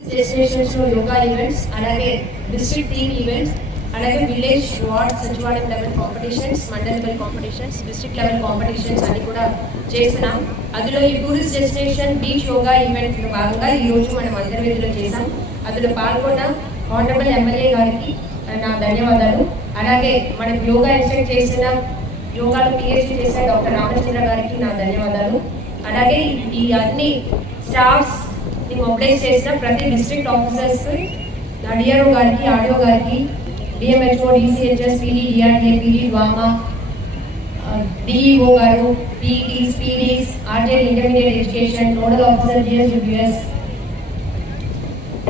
డెస్టినేషన్స్లో yoga events అలాగే district team events అలాగే village ward సచివాలయం level competitions mandal level competitions district level competitions అన్ని కూడా చేసినాం అందులో ఈ tourist destination beach yoga event భాగంగా ఈ రోజు మనం అంతర్వేదిలో చేసాం అందులో పాల్గొన్న ఆనరబుల్ ఎమ్మెల్యే గారికి నా ధన్యవాదాలు. అలాగే మనం యోగా ఇన్స్ట్రక్ట్ చేసిన యోగాలో పిహెచ్డి చేసిన డాక్టర్ రామచంద్ర గారికి నా ధన్యవాదాలు. అలాగే ఈ అన్ని స్టాఫ్స్ మొబిలైజ్ చేసిన ప్రతి డిస్ట్రిక్ట్ ఆఫీసర్స్ డిఆర్ఓ గారికి ఆడియో గారికి DMHO DCHS PD DRDA PD DWAMA DEO గారు PTs PDs RTL intermediate education nodal officer GSWS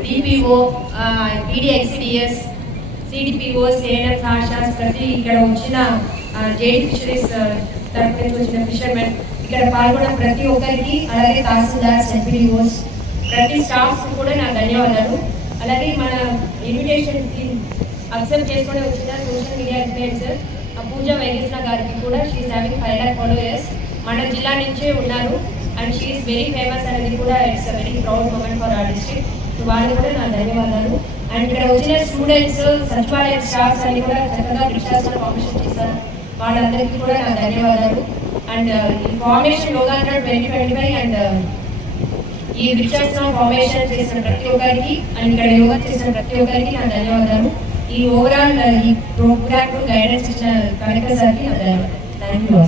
DPO PD ICDS CDPO CNF ASHAs ప్రతి ఇక్కడ వచ్చిన జేడీ ఫిషరీస్ తరఫు నుంచి వచ్చిన ఫిషర్మెన్ ఇక్కడ పాల్గొన్న ప్రతి ఒక్కరికి అలాగే తహసీల్దార్స్ ఎంపీడీఓస్ ప్రతి స్టాఫ్స్ కూడా నా ధన్యవాదాలు. అలాగే మన ఇన్విటేషన్ అక్సెప్ట్ చేసుకొని వచ్చిన social media influencer Pooja Venkateswara గారికి కూడా she having five lakh followers మన జిల్లా నుంచే ఉన్నారు అండ్ షీఈస్ వెరీ ఫేమస్ అనేది కూడా it's a very proud moment for our district వాళ్ళకి కూడా నా ధన్యవాదాలు. అండ్ ఇక్కడ వచ్చిన స్టూడెంట్స్ సచివాలయ స్టాఫ్స్ అని కూడా చక్కగా విశ్వాసాలు ఫార్మేషన్ చేశారు. వాళ్ళందరికీ కూడా నా ధన్యవాదాలు. అండ్ uh, ఈ formation yoga twenty twenty five and ఈ రిసెర్చ్ ఫౌండేషన్ చేసిన ప్రతి ఒక్కరికి అండ్ ఇక్కడ యోగా చేసిన ప్రతి ఒక్కరికి నా ధన్యవాదాలు. ఈ ఓవరాల్ ఈ ప్రోగ్రామ్ గైడెన్స్ ఇచ్చిన కలెక్టర్ సార్కి నా ధన్యవాదాలు. Thank you